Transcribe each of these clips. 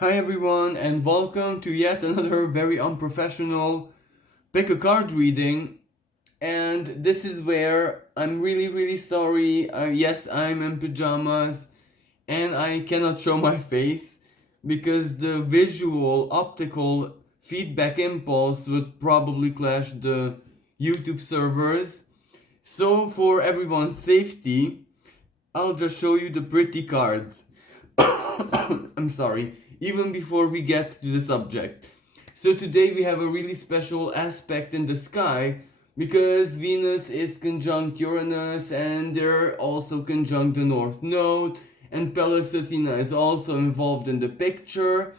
Hi everyone, and welcome to yet another very unprofessional pick a card reading. And this is where I'm really sorry. Yes, I'm in pajamas and I cannot show my face because the visual optical feedback impulse would probably clash the YouTube servers. So, for everyone's safety, I'll just show you the pretty cards. I'm sorry, even before we get to the subject. So today we have a really special aspect in the sky because Venus is conjunct Uranus and they're also conjunct the North Node, and Pallas Athena is also involved in the picture.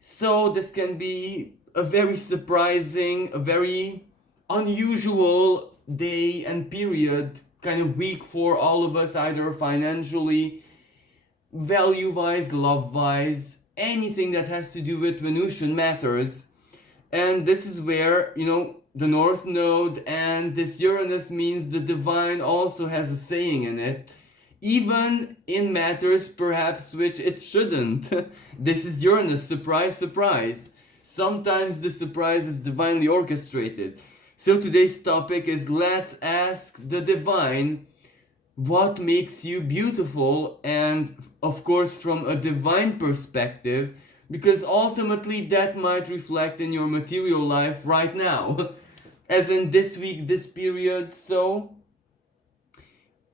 So this can be a very surprising, a very unusual day and period, kind of week for all of us, either financially, value wise, love wise, anything that has to do with Venusian matters. And this is where, the North Node and this Uranus means the divine also has a saying in it, even in matters perhaps which it shouldn't. This is Uranus, surprise, surprise. Sometimes the surprise is divinely orchestrated. So today's topic is let's ask the divine what makes you beautiful, and of course from a divine perspective, because ultimately that might reflect in your material life right now, as in this week, this period. So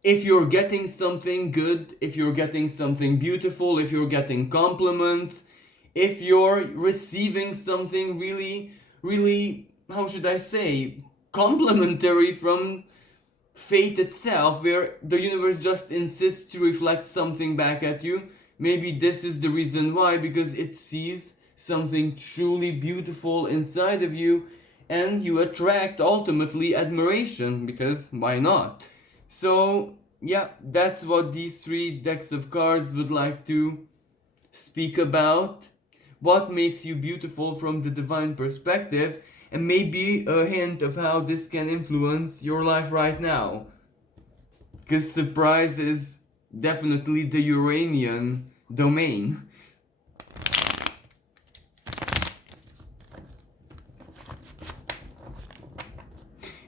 if you're getting something good, if you're getting something beautiful, if you're getting compliments, if you're receiving something really, how should I say, complimentary from fate itself, where the universe just insists to reflect something back at you. Maybe this is the reason why, because it sees something truly beautiful inside of you and you attract ultimately admiration, because why not? So, yeah, that's what these three decks of cards would like to speak about. What makes you beautiful from the divine perspective, and maybe a hint of how this can influence your life right now. Because surprise is definitely the Uranian domain.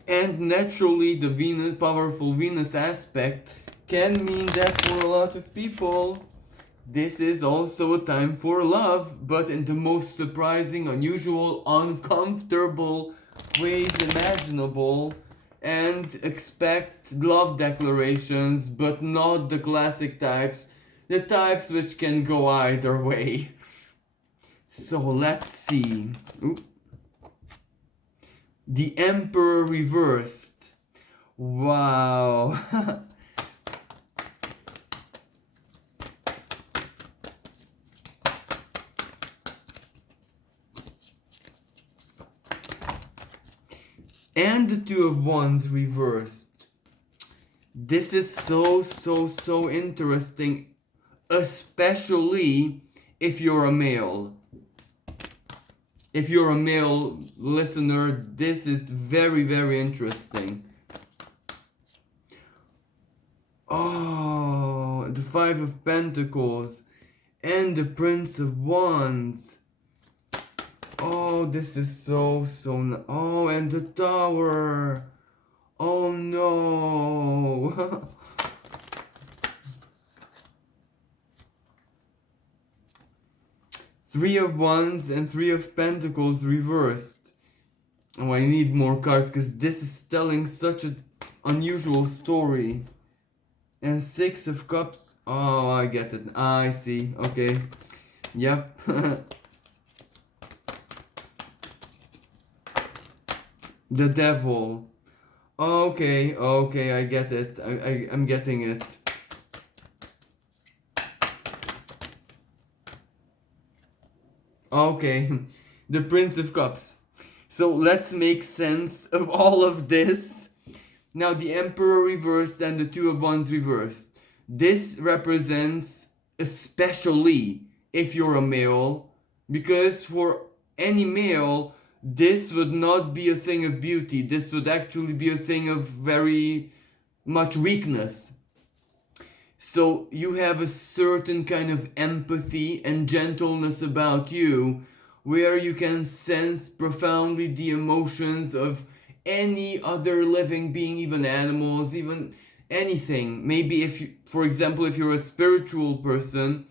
And naturally, the Venus, powerful Venus aspect can mean that for a lot of people, this is also a time for love, but in the most surprising, unusual, uncomfortable ways imaginable. And expect love declarations, but not the classic types, the types which can go either way. So let's see. Oop. The Emperor reversed. Wow. And the Two of Wands reversed. This is so interesting, especially if you're a male. If you're a male listener, this is very interesting. Oh, the Five of Pentacles and the Prince of Wands. Oh, this is oh, and the Tower. Oh no. Three of Wands and Three of Pentacles reversed. Oh, I need more cards because this is telling such an unusual story. And Six of Cups. Oh, I get it. I see. Okay. Yep. The Devil. Okay, I get it. I'm getting it. Okay, the Prince of Cups. So let's make sense of all of this. Now, the Emperor reversed and the Two of Wands reversed. This represents, especially if you're a male, because for any male, this would not be a thing of beauty. This would actually be a thing of very much weakness. So you have a certain kind of empathy and gentleness about you, where you can sense profoundly the emotions of any other living being, even animals, even anything. Maybe if you, for example, if you're a spiritual person,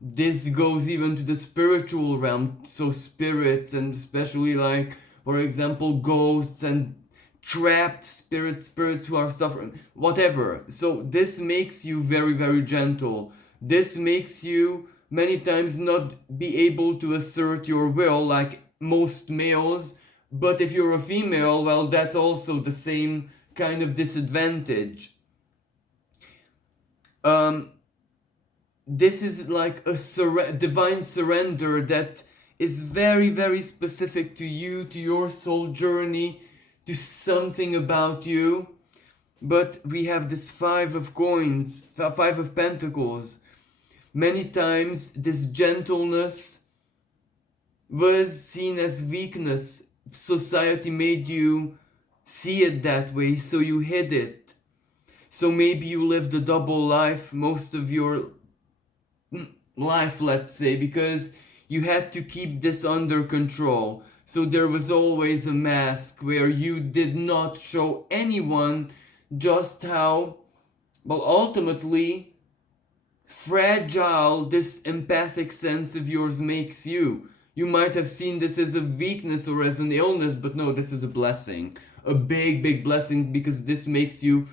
this goes even to the spiritual realm. So spirits, and especially like, for example, ghosts and trapped spirits who are suffering, whatever. So this makes you very, very gentle. This makes you many times not be able to assert your will like most males. But if you're a female, well, that's also the same kind of disadvantage. um this is like a divine surrender that is very, very specific to you, to your soul journey, to something about you. But we have this five of coins, five of pentacles. Many times this gentleness was seen as weakness. Society made you see it that way, so you hid it. So maybe you lived a double life most of your life, let's say, because you had to keep this under control. So there was always a mask where you did not show anyone just how, well, ultimately fragile this empathic sense of yours makes you. You might have seen this as a weakness or as an illness, but no, this is a blessing. A big, big blessing, because this makes you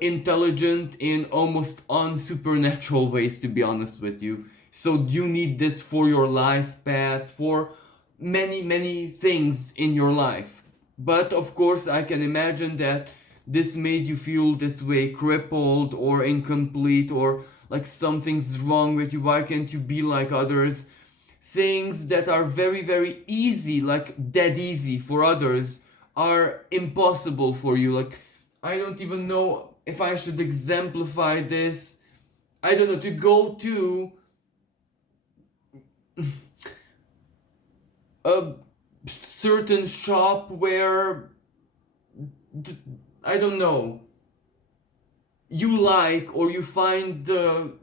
intelligent in almost unsupernatural ways, to be honest with you. So you need this for your life path, for many, many things in your life. But of course, I can imagine that this made you feel this way, crippled or incomplete, or like something's wrong with you. Why can't you be like others? Things that are very, very easy, like dead easy for others, are impossible for you. Like, I don't even know if I should exemplify this. I don't know, to go to a certain shop where, I don't know, you like, or you find the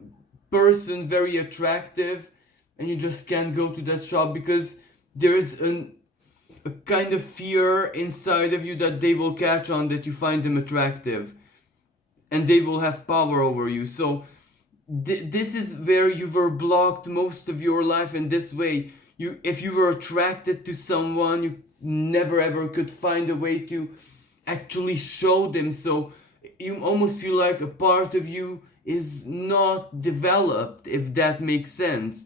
person very attractive, and you just can't go to that shop because there is a kind of fear inside of you that they will catch on that you find them attractive, and they will have power over you. So this is where you were blocked most of your life in this way. You, if you were attracted to someone, you never ever could find a way to actually show them. So you almost feel like a part of you is not developed, if that makes sense.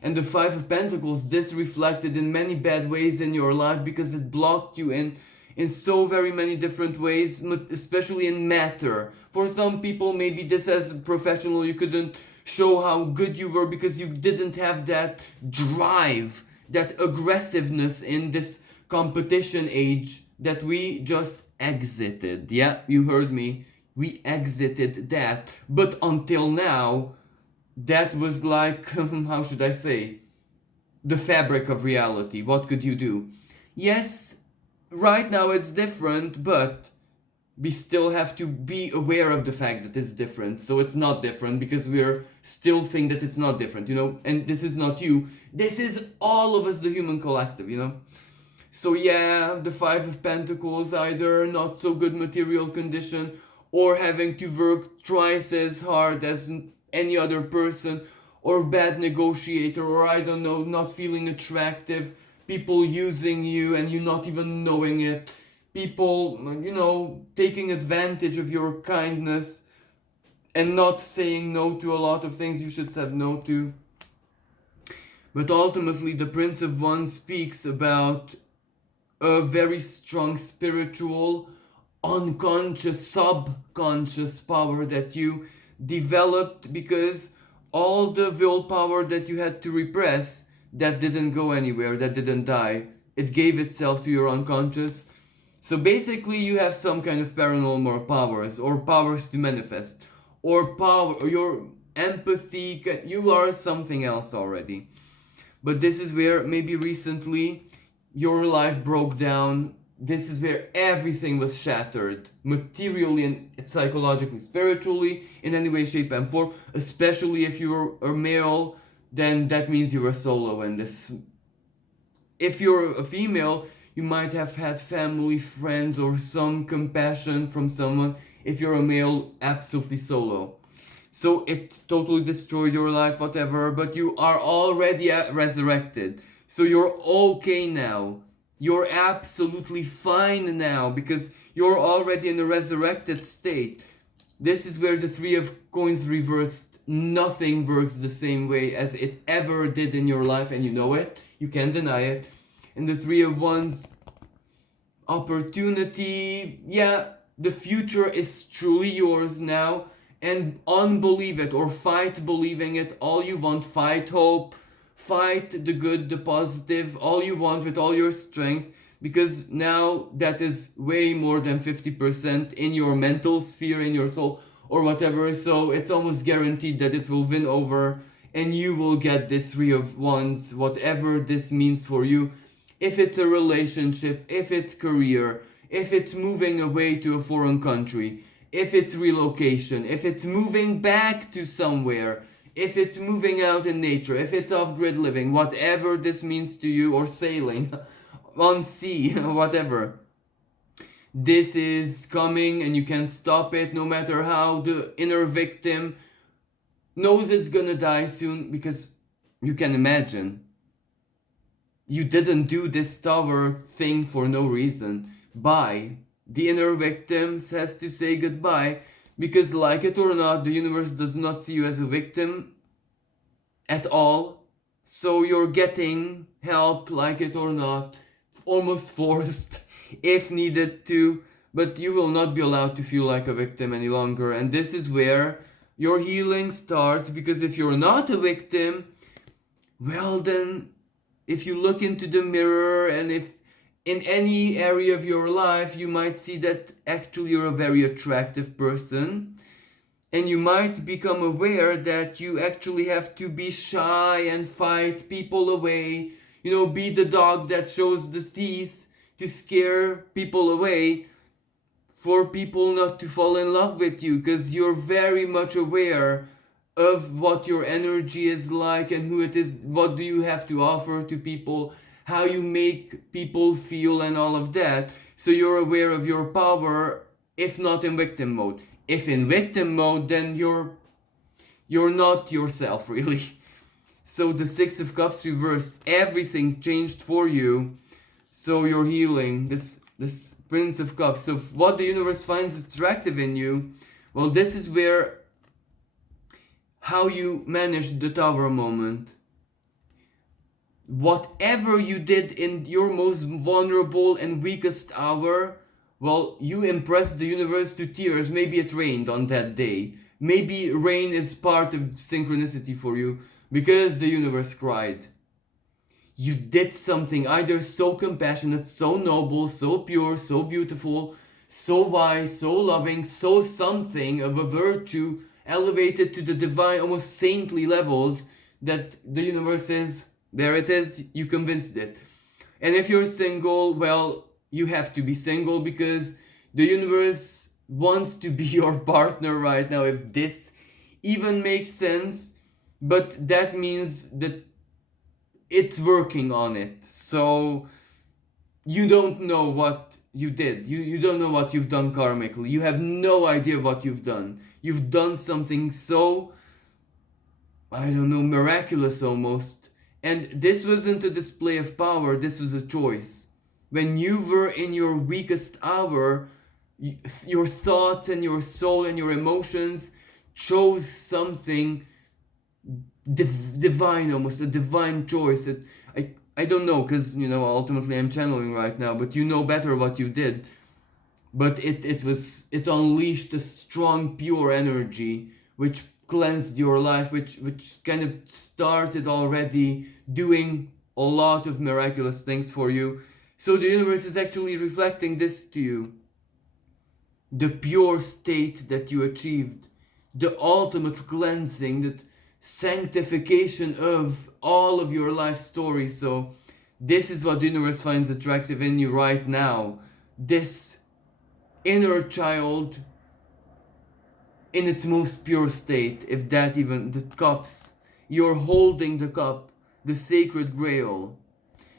And the Five of Pentacles, this reflected in many bad ways in your life, because it blocked you in so very many different ways, especially in matter. For some people, maybe this as a professional, you couldn't show how good you were because you didn't have that drive, that aggressiveness in this competition age that we just exited. Yeah, you heard me. We exited that. But until now, that was like, how should I say, the fabric of reality. What could you do? Yes, right now it's different, but we still have to be aware of the fact that it's different. So it's not different because we're still think that it's not different, you know? And this is not you. This is all of us, the human collective, you know? So yeah, the Five of Pentacles, either not so good material condition, or having to work twice as hard as any other person, or bad negotiator, or I don't know, not feeling attractive, people using you and you not even knowing it, people, you know, taking advantage of your kindness and not saying no to a lot of things you should say no to. But ultimately, the Prince of Wands speaks about a very strong spiritual, unconscious, subconscious power that you developed, because all the willpower that you had to repress, that didn't go anywhere, that didn't die. It gave itself to your unconscious. So basically, you have some kind of paranormal powers, or powers to manifest, or power, or your empathy. You are something else already. But this is where maybe recently your life broke down this is where everything was shattered, materially and psychologically, spiritually, in any way, shape, and form. Especially if you're a male, then that means you're a solo. And this, if you're a female, you might have had family, friends, or some compassion from someone. If you're a male, absolutely solo. So it totally destroyed your life, whatever, but you are already resurrected. So you're okay now. You're absolutely fine now because you're already in a resurrected state. This is where the Three of Coins reversed. Nothing works the same way as it ever did in your life, and you know it. You can't deny it. And the Three of Wands, opportunity. Yeah, the future is truly yours now. And unbelieve it or fight believing it all you want. Fight hope, fight the good, the positive, all you want with all your strength, because now that is way more than 50% in your mental sphere, in your soul, or whatever. So it's almost guaranteed that it will win over and you will get this Three of Wands, whatever this means for you. If it's a relationship, if it's career, if it's moving away to a foreign country, if it's relocation, if it's moving back to somewhere, if it's moving out in nature, if it's off-grid living, whatever this means to you, or sailing on sea, whatever. This is coming and you can't stop it, no matter how the inner victim knows it's gonna die soon, because you can imagine. You didn't do this tower thing for no reason. Bye. The inner victim has to say goodbye, because like it or not, the universe does not see you as a victim at all. So you're getting help, like it or not, almost forced if needed to, but you will not be allowed to feel like a victim any longer. And this is where your healing starts, because if you're not a victim, well then, if you look into the mirror, and if in any area of your life, you might see that actually you're a very attractive person. And you might become aware that you actually have to be shy and fight people away. You know, be the dog that shows the teeth to scare people away, for people not to fall in love with you, because you're very much aware of what your energy is like and who it is, what do you have to offer to people, how you make people feel and all of that. So you're aware of your power, if not in victim mode. If in victim mode, then you're not yourself, really. So the Six of Cups reversed, everything's changed for you. So you're healing, this Prince of Cups. So what the universe finds attractive in you, well, this is where how you managed the tower moment. Whatever you did in your most vulnerable and weakest hour, well, you impressed the universe to tears. Maybe it rained on that day. Maybe rain is part of synchronicity for you, because the universe cried. You did something either so compassionate, so noble, so pure, so beautiful, so wise, so loving, so something of a virtue elevated to the divine, almost saintly levels, that the universe is, there it is, you convinced it. And if you're single, well, you have to be single, because the universe wants to be your partner right now, if this even makes sense. But that means that it's working on it. So you don't know what you did. You don't know what you've done karmically. You have no idea what you've done. You've done something so, I don't know, miraculous almost. And this wasn't a display of power, this was a choice. When you were in your weakest hour, your thoughts and your soul and your emotions chose something divine, almost a divine choice. I don't know, because, you know, ultimately I'm channeling right now, but you know better what you did. But it unleashed a strong, pure energy, which cleansed your life, which kind of started already doing a lot of miraculous things for you. So the universe is actually reflecting this to you. The pure state that you achieved, the ultimate cleansing, that sanctification of all of your life story. So this is what the universe finds attractive in you right now. this inner child in its most pure state, if that even, the cups, you're holding the cup, the sacred grail.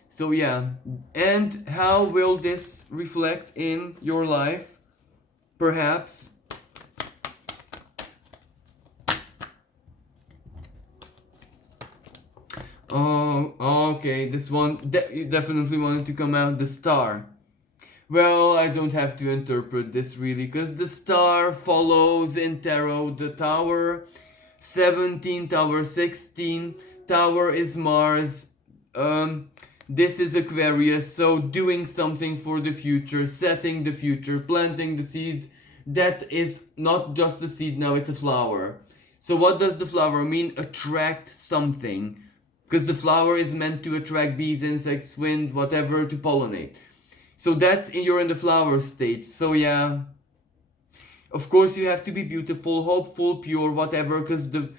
So yeah, and how will this reflect in your life? Perhaps oh, okay, this one you definitely wanted to come out, the star. Well, I don't have to interpret this really, because the star follows in tarot the tower 17, tower 16. Tower is Mars. This is Aquarius, so doing something for the future, setting the future, planting the seed. That is not just a seed now, it's a flower. So, what does the flower mean? Attract something. Because the flower is meant to attract bees, insects, wind, whatever, to pollinate. So you're in the flower stage. So yeah, of course you have to be beautiful, hopeful, pure, whatever, because the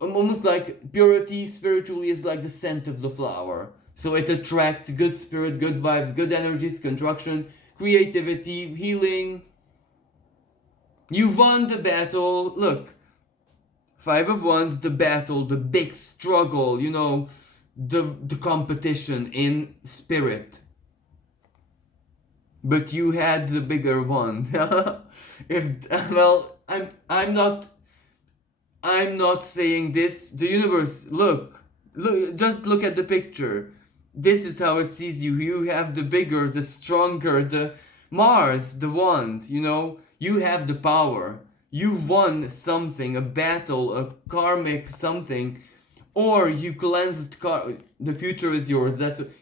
almost like purity spiritually is like the scent of the flower. So it attracts good spirit, good vibes, good energies, construction, creativity, healing. You won the battle. Look, Five of Wands, the battle, the big struggle, the competition in spirit. But you had the bigger one. I'm not saying this. The universe, look, just look at the picture. This is how it sees you. You have the bigger, the stronger, the Mars, the wand, you have the power. You won something, a battle, a karmic something, or you cleansed the future is yours.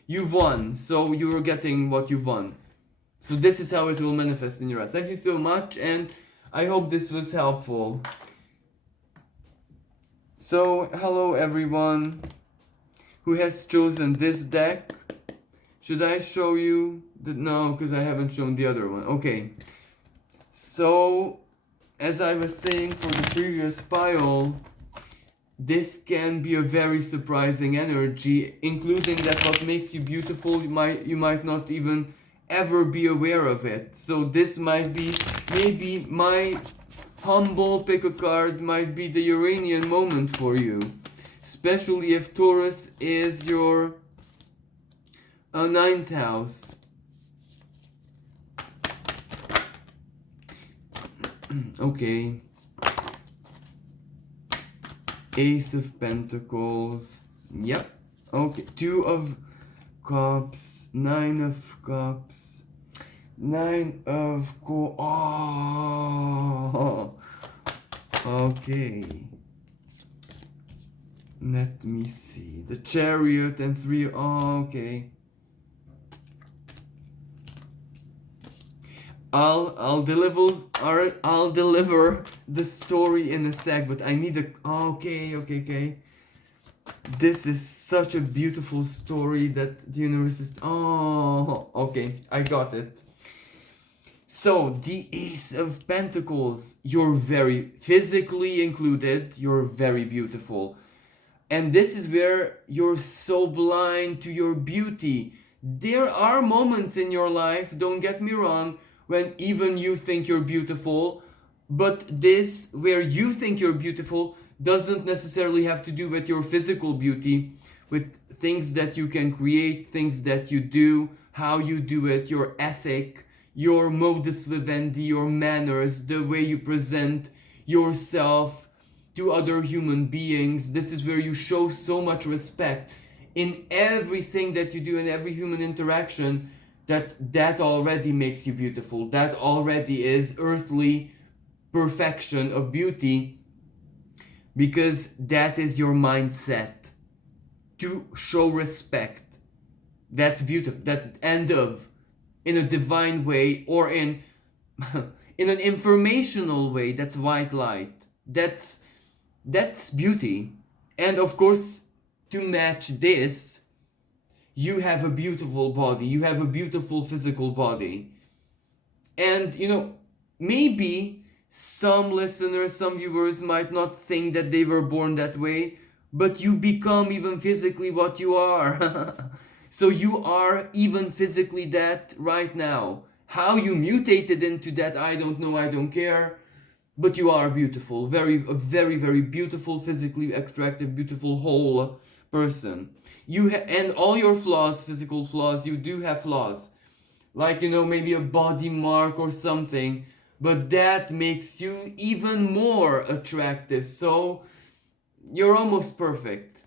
You won. So you're getting what you won. So this is how it will manifest in your life. Thank you so much, and I hope this was helpful. So, hello everyone who has chosen this deck. Should I show you? No, because I haven't shown the other one. Okay. So, as I was saying for the previous pile, this can be a very surprising energy, including that what makes you beautiful, you might not even ever be aware of it. So this might be, maybe my humble pick a card might be the Uranian moment for you, especially if Taurus is your 9th house. Okay. Ace of Pentacles. Yep. Okay. 2 of Cups. 9 of Cups. 9 of Oh. Okay. Let me see. The Chariot and 3. Oh, okay. I'll deliver the story in a sec, but I need a okay. This is such a beautiful story that the universe is okay, I got it. So the Ace of Pentacles, you're very physically included, you're very beautiful. And this is where you're so blind to your beauty. There are moments in your life, don't get me wrong, when even you think you're beautiful, but this, where you think you're beautiful, doesn't necessarily have to do with your physical beauty, with things that you can create, things that you do, how you do it, your ethic, your modus vivendi, your manners, the way you present yourself to other human beings. This is where you show so much respect in everything that you do, in every human interaction. That already makes you beautiful. That already is earthly perfection of beauty, because that is your mindset, to show respect. That's beautiful. That end of, in a divine way, or in in an informational way. That's white light. That's beauty. And of course, to match this, you have a beautiful body, you have a beautiful physical body. And maybe some listeners, some viewers might not think that they were born that way, but you become even physically what you are. So you are even physically that right now. How you mutated into that, I don't know, I don't care. But you are beautiful, a very, very beautiful, physically attractive, beautiful whole person. And all your flaws, physical flaws, you do have flaws. Like, maybe a body mark or something, but that makes you even more attractive. So you're almost perfect.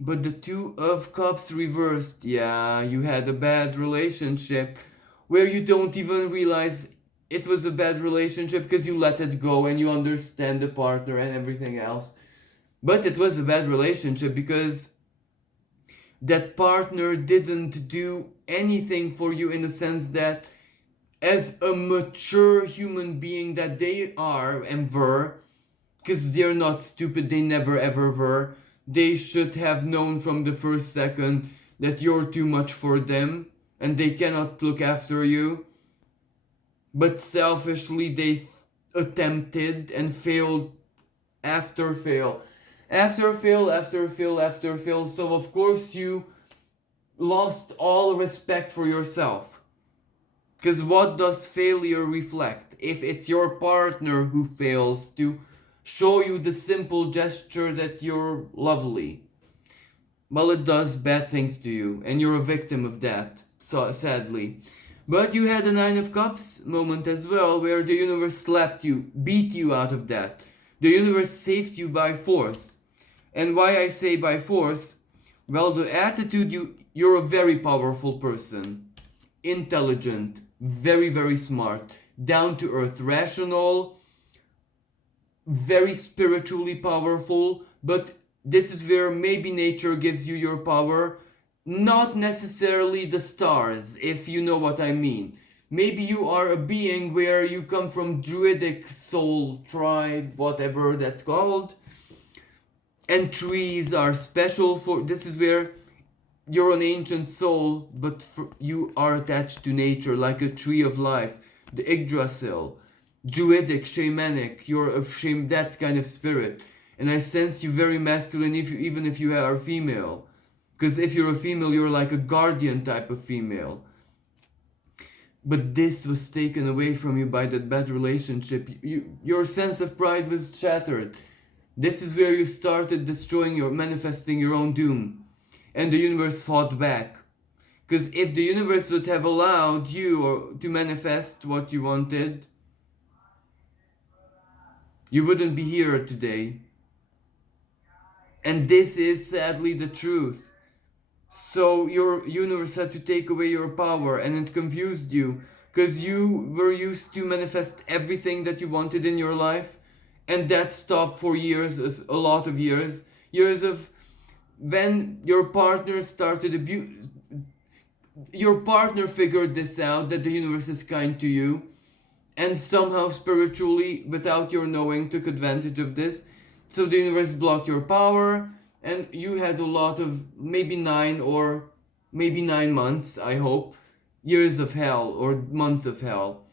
But the Two of Cups reversed, yeah, you had a bad relationship where you don't even realize it was a bad relationship because you let it go and you understand the partner and everything else. But it was a bad relationship because that partner didn't do anything for you, in the sense that, as a mature human being that they are and were, because they're not stupid, they never ever were, they should have known from the first second that you're too much for them and they cannot look after you. But selfishly, they attempted and failed after fail. After fail, after fail, after fail. So, of course, you lost all respect for yourself. Because what does failure reflect? If it's your partner who fails to show you the simple gesture that you're lovely, well, it does bad things to you, and you're a victim of that, so sadly. But you had a Nine of Cups moment as well, where the universe slapped you, beat you out of that. The universe saved you by force. And why I say by force? Well, the attitude, you're a very powerful person. Intelligent, very, very smart, down to earth, rational, very spiritually powerful, but this is where maybe nature gives you your power, not necessarily the stars, if you know what I mean. Maybe you are a being where you come from druidic soul tribe, whatever that's called, and trees are special for, this is where you're an ancient soul, but you are attached to nature like a tree of life, the Yggdrasil, druidic, shamanic, you're of shame, that kind of spirit. And I sense you very masculine, even if you are female. Because if you're a female, you're like a guardian type of female. But this was taken away from you by that bad relationship. Your sense of pride was shattered. This is where you started manifesting your own doom. And the universe fought back. Because if the universe would have allowed you to manifest what you wanted, you wouldn't be here today. And this is sadly the truth. So your universe had to take away your power, and it confused you because you were used to manifest everything that you wanted in your life, and that stopped for years, a lot of years of when your partner started your partner figured this out, that the universe is kind to you, and somehow spiritually, without your knowing, took advantage of this. So the universe blocked your power, and you had a lot of maybe 9 months, I hope, years of hell or months of hell,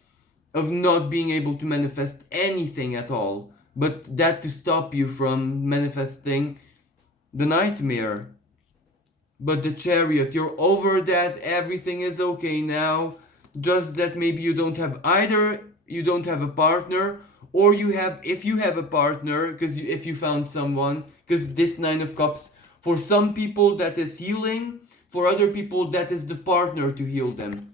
of not being able to manifest anything at all, but that to stop you from manifesting the nightmare. But the Chariot, you're over that, everything is okay now, just that maybe you don't have a partner, or if you have a partner, because if you found someone, because this Nine of Cups, for some people that is healing, for other people that is the partner to heal them.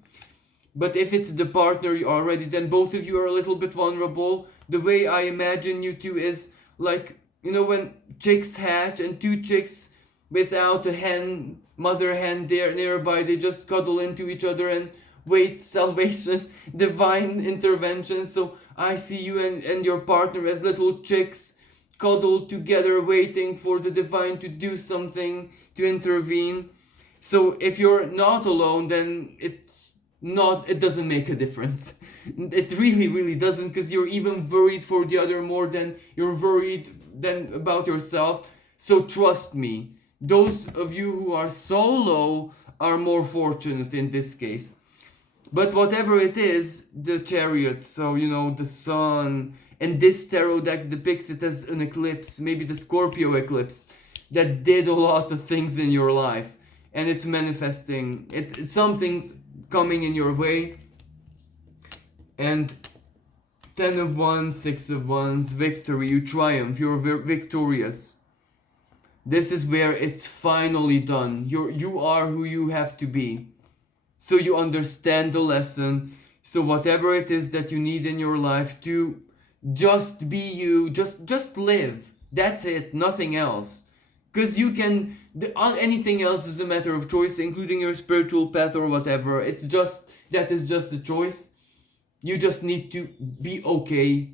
But if it's the partner already, then both of you are a little bit vulnerable. The way I imagine you two is like, when chicks hatch and two chicks without a mother hen there nearby, they just cuddle into each other and wait salvation, divine intervention. So I see you and your partner as little chicks cuddled together, waiting for the divine to do something, to intervene. So if you're not alone, then it doesn't make a difference. It really, really doesn't, because you're even worried for the other more than you're worried about yourself. So trust me, those of you who are solo are more fortunate in this case. But whatever it is, the Chariot, so the sun, and this tarot deck depicts it as an eclipse, maybe the Scorpio eclipse, that did a lot of things in your life, and it's manifesting, something's coming in your way. And 10 of Wands, 6 of Wands, victory, you triumph, you're victorious. This is where it's finally done. You are who you have to be. So you understand the lesson. So whatever it is that you need in your life to just be you, just live. That's it, nothing else. Because you can, anything else is a matter of choice, including your spiritual path or whatever. It's just, that is just a choice. You just need to be okay.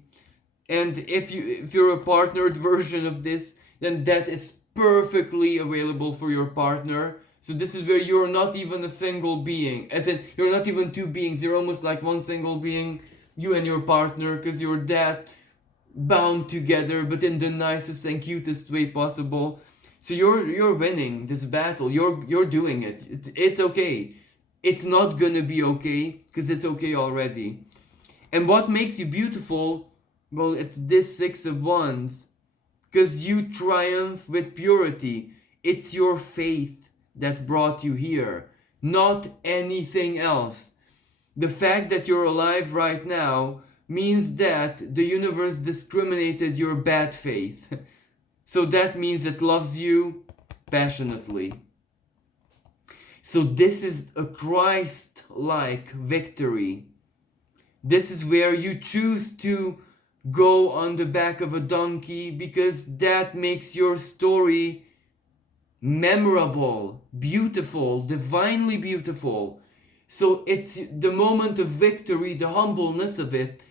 And if you're a partnered version of this, then that is perfectly available for your partner. So this is where you're not even a single being, as in you're not even two beings, you're almost like one single being, you and your partner, because you're that bound together, but in the nicest and cutest way possible. So you're winning this battle. You're doing it. It's okay. It's not gonna be okay because it's okay already. And what makes you beautiful? Well, it's this 6 of Wands. Because you triumph with purity. It's your faith that brought you here, not anything else. The fact that you're alive right now means that the universe discriminated your bad faith. So that means it loves you passionately. So this is a Christ-like victory. This is where you choose to go on the back of a donkey because that makes your story memorable, beautiful, divinely beautiful. So it's the moment of victory, the humbleness of it,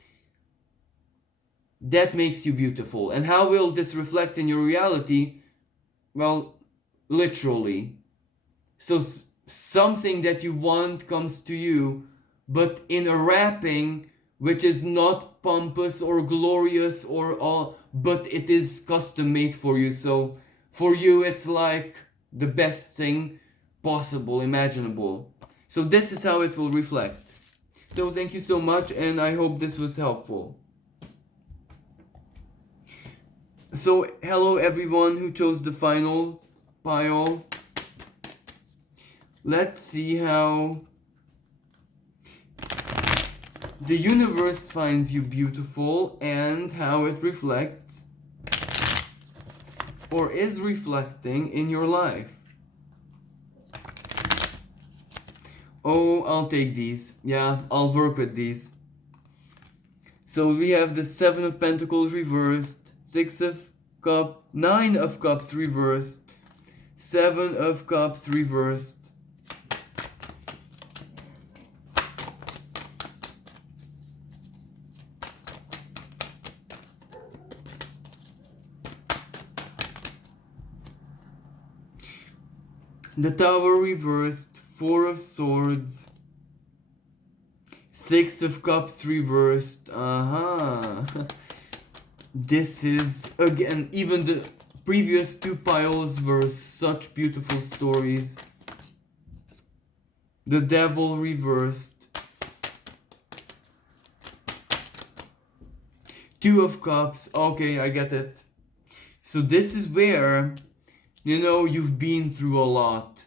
that makes you beautiful. And how will this reflect in your reality? Well, literally. So something that you want comes to you, but in a wrapping which is not pompous or glorious or all, but it is custom made for you. So for you it's like the best thing possible, imaginable. So this is how it will reflect. So thank you so much, and I hope this was helpful. So hello everyone who chose the final pile. Let's see how the universe finds you beautiful and how it reflects or is reflecting in your life. Oh, I'll take these. Yeah, I'll work with these. So we have the 7 of Pentacles reversed, 6 of Cups, 9 of Cups reversed, 7 of Cups reversed. The Tower reversed, 4 of Swords, 6 of Cups reversed. This is, again, even the previous 2 piles were such beautiful stories. The Devil reversed, 2 of Cups. Okay, I get it. So this is where, you know, you've been through a lot.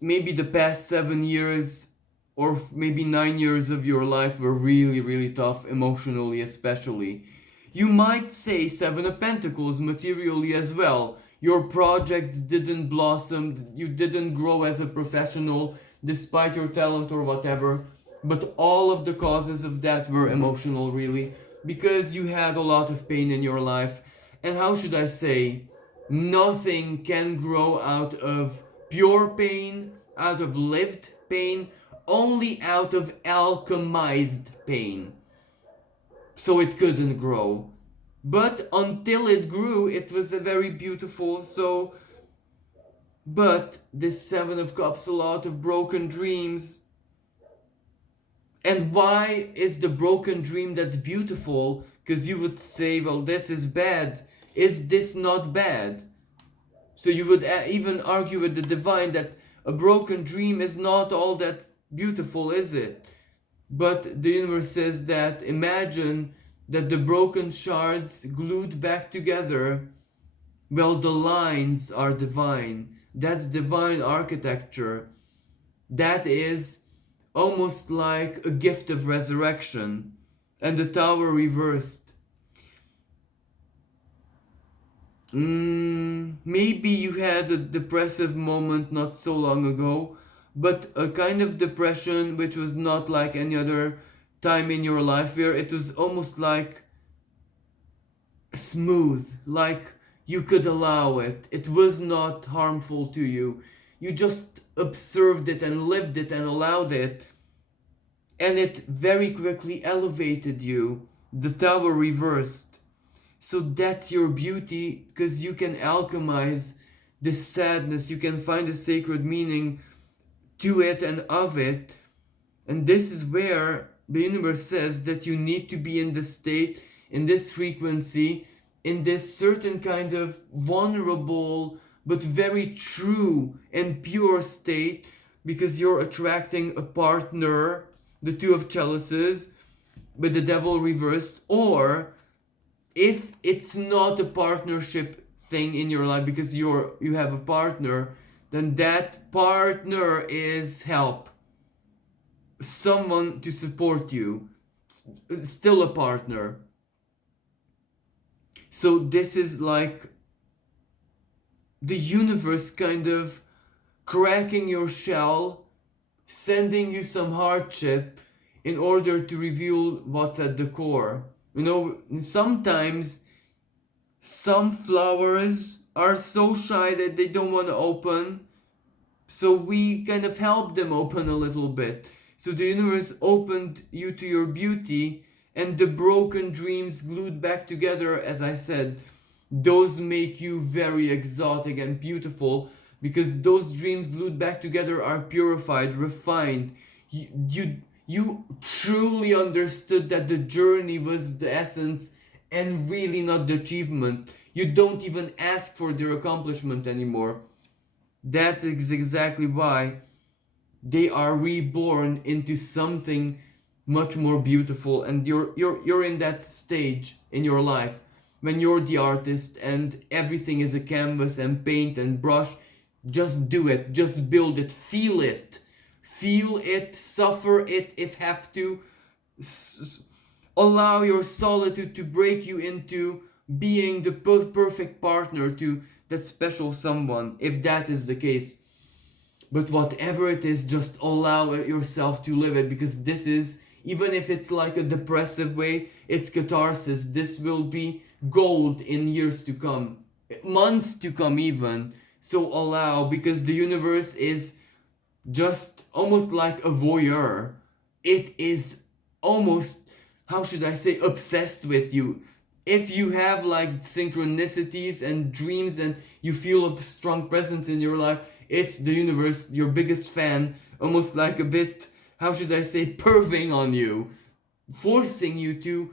Maybe the past 7 years or maybe 9 years of your life were really, really tough, emotionally especially. You might say 7 of Pentacles materially as well. Your projects didn't blossom, you didn't grow as a professional despite your talent or whatever. But all of the causes of that were emotional, really, because you had a lot of pain in your life. And how should I say? Nothing can grow out of pure pain, out of lived pain, only out of alchemized pain. So it couldn't grow. But until it grew, it was a very beautiful, so... But this 7 of Cups, a lot of broken dreams. And why is the broken dream that's beautiful? Because you would say, well, this is bad. Is this not bad? So you would even argue with the divine that a broken dream is not all that beautiful, is it? But the universe says that imagine that the broken shards glued back together, well, the lines are divine. That's divine architecture. That is almost like a gift of resurrection, and the tower reversed. Maybe you had a depressive moment not so long ago, but a kind of depression which was not like any other time in your life, where it was almost like smooth, like you could allow it. It was not harmful to you. You just observed it and lived it and allowed it, and it very quickly elevated you. The tower reversed. So that's your beauty, because you can alchemize this sadness, you can find a sacred meaning to it and of it. And this is where the universe says that you need to be in this state, in this frequency, in this certain kind of vulnerable but very true and pure state, because you're attracting a partner, the two of chalices, with the devil reversed. Or if it's not a partnership thing in your life because you have a partner, then that partner is help, someone to support you, still a partner. So this is like the universe kind of cracking your shell, sending you some hardship in order to reveal what's at the core. You know, sometimes some flowers are so shy that they don't want to open, so we kind of help them open a little bit. So the universe opened you to your beauty, and the broken dreams glued back together, as I said, those make you very exotic and beautiful, because those dreams glued back together are purified, refined. You truly understood that the journey was the essence and really not the achievement. You don't even ask for their accomplishment anymore. That is exactly why they are reborn into something much more beautiful, and you're in that stage in your life when you're the artist and everything is a canvas and paint and brush. Just do it, just build it, feel it, suffer it if have to. Allow your solitude to break you into being the perfect partner to that special someone, if that is the case. But whatever it is, just allow yourself to live it, because this is, even if it's like a depressive way, it's catharsis. This will be gold in years to come, months to come even. So allow, because the universe is just almost like a voyeur. It is almost, how should I say, obsessed with you. If you have like synchronicities and dreams and you feel a strong presence in your life, it's the universe, your biggest fan, almost like a bit, how should I say, perving on you, forcing you to